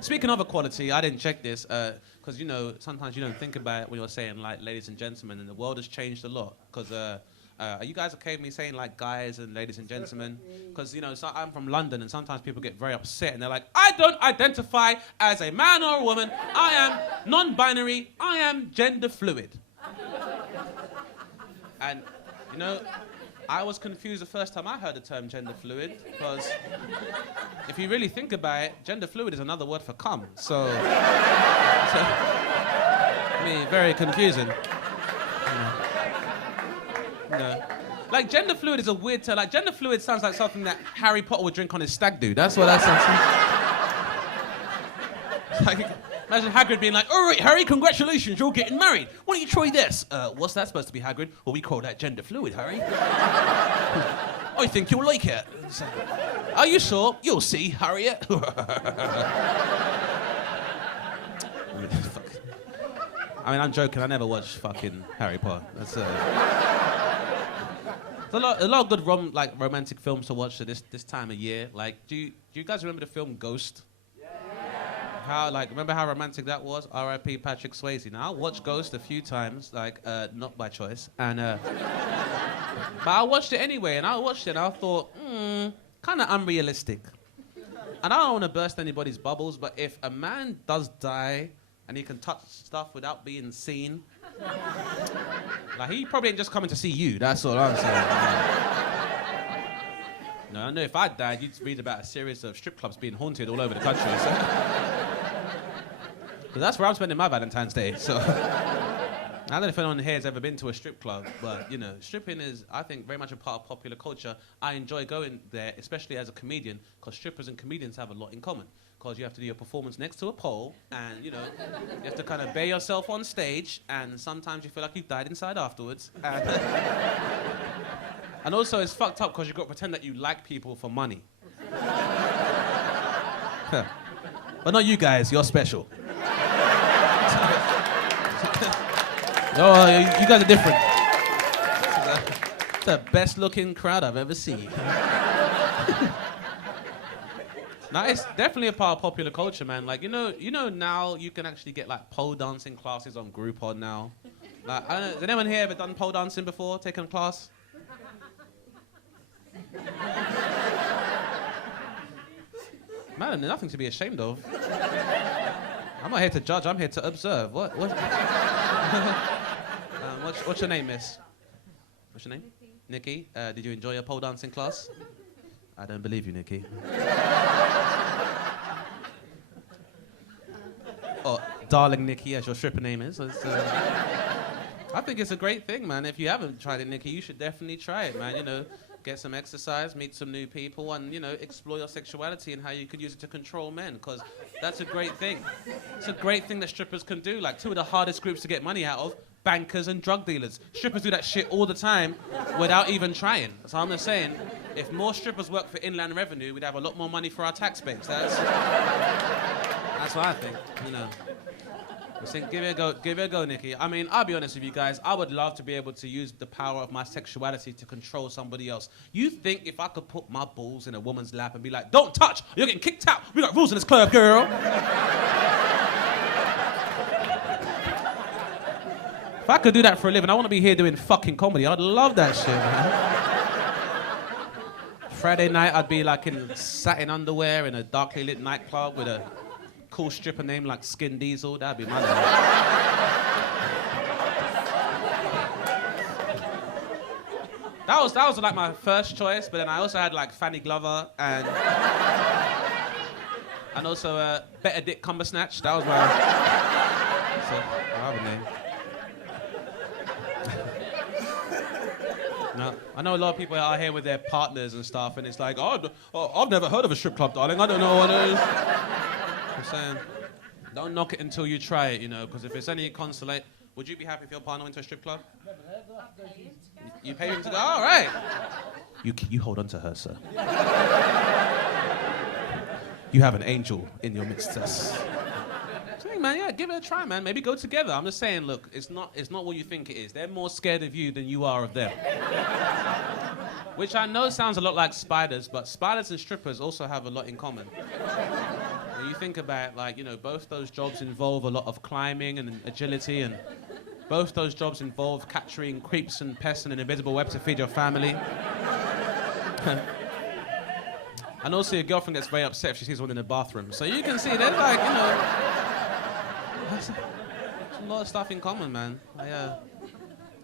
Speaking of equality, I didn't check this, because, you know, sometimes you don't think about it when you're saying, like, ladies and gentlemen, and the world has changed a lot. Because, are you guys okay with me saying, like, guys and ladies and gentlemen? Because, you know, so I'm from London, and sometimes people get very upset, and they're like, I don't identify as a man or a woman. I am non-binary. I am gender fluid. And, you know, I was confused the first time I heard the term gender fluid, because if you really think about it, gender fluid is another word for cum. So I mean, very confusing. You know. Like, gender fluid is a weird term. Like, gender fluid sounds like something that Harry Potter would drink on his stag do. That's what that sounds like. Like, imagine Hagrid being like, all right, Harry, congratulations, you're getting married. Why don't you try this? What's that supposed to be, Hagrid? Well, we call that gender fluid, Harry. I think you'll like it. Are you sure? You'll see, Harriet. I mean, I'm joking. I never watched fucking Harry Potter. That's there's a lot of good romantic films to watch at this time of year. Like, do you guys remember the film Ghost? Remember how romantic that was? R.I.P. Patrick Swayze. Now, I watched Ghost a few times, not by choice, and but I watched it anyway, and I thought, kind of unrealistic. And I don't want to burst anybody's bubbles, but if a man does die and he can touch stuff without being seen, like, he probably ain't just coming to see you. That's all I'm saying. No, I know if I died, you'd read about a series of strip clubs being haunted all over the country. So. Because that's where I'm spending my Valentine's Day. So I don't know if anyone here has ever been to a strip club, but, you know, stripping is, I think, very much a part of popular culture. I enjoy going there, especially as a comedian, because strippers and comedians have a lot in common. Because you have to do your performance next to a pole, and, you know, you have to kind of bare yourself on stage, and sometimes you feel like you've died inside afterwards. And also, it's fucked up because you've got to pretend that you like people for money. But not you guys, you're special. Oh, you guys are different. It's the best looking crowd I've ever seen. Now, it's definitely a part of popular culture, man. Like, you know now you can actually get, like, pole dancing classes on Groupon now. Like, I don't know, has anyone here ever done pole dancing before, taken a class? Man, there's nothing to be ashamed of. I'm not here to judge, I'm here to observe. What? What's your name, miss? What's your name? Nikki. Did you enjoy your pole dancing class? I don't believe you, Nikki. Oh, darling Nikki, as your stripper name is. I think it's a great thing, man. If you haven't tried it, Nikki, you should definitely try it, man. You know, get some exercise, meet some new people, and, you know, explore your sexuality and how you could use it to control men, because that's a great thing. It's a great thing that strippers can do. Like, two of the hardest groups to get money out of, bankers and drug dealers. Strippers do that shit all the time without even trying. So I'm just saying, if more strippers work for Inland Revenue, we'd have a lot more money for our tax base. That's what I think, you know. I think give it a go, Nikki. I mean, I'll be honest with you guys, I would love to be able to use the power of my sexuality to control somebody else. You think if I could put my balls in a woman's lap and be like, don't touch, you're getting kicked out, we got rules in this club, girl. If I could do that for a living, I want to be here doing fucking comedy. I'd love that shit, man. Friday night, I'd be like in satin underwear in a darkly lit nightclub with a cool stripper name like Skin Diesel. That'd be my life. That was like my first choice, but then I also had like Fanny Glover and also Better Dick Cumbersnatch. That was my other name. No, I know a lot of people are here with their partners and stuff, and it's like, oh, I've never heard of a strip club, darling. I don't know what it is. I'm saying, don't knock it until you try it, you know, because if it's any consolate, would you be happy if your partner went to a strip club? You pay him to go? All right. You hold on to her, sir. You have an angel in your midst, sis. Saying, man, yeah, give it a try, man. Maybe go together. I'm just saying, look, it's not what you think it is. They're more scared of you than you are of them. Which I know sounds a lot like spiders, but spiders and strippers also have a lot in common. you think about, like, you know, both those jobs involve a lot of climbing and agility, and both those jobs involve capturing creeps and pests in an invisible web to feed your family. And also your girlfriend gets very upset if she sees one in the bathroom. So you can see there's, like, you know, there's a lot of stuff in common, man.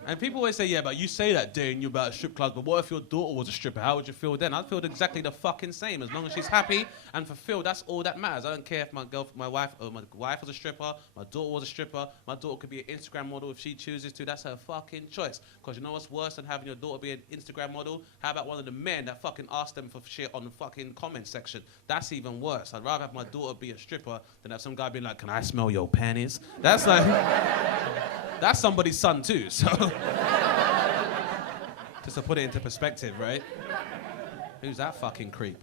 And people always say, yeah, but you say that, Dane, you're about strip clubs, but what if your daughter was a stripper? How would you feel then? I'd feel exactly the fucking same. As long as she's happy and fulfilled, that's all that matters. I don't care if my wife was a stripper, my daughter was a stripper. My daughter could be an Instagram model if she chooses to. That's her fucking choice. Because you know what's worse than having your daughter be an Instagram model? How about one of the men that fucking asked them for shit on the fucking comment section? That's even worse. I'd rather have my daughter be a stripper than have some guy be like, can I smell your panties? That's like... That's somebody's son too, so... Just to put it into perspective, right? Who's that fucking creep?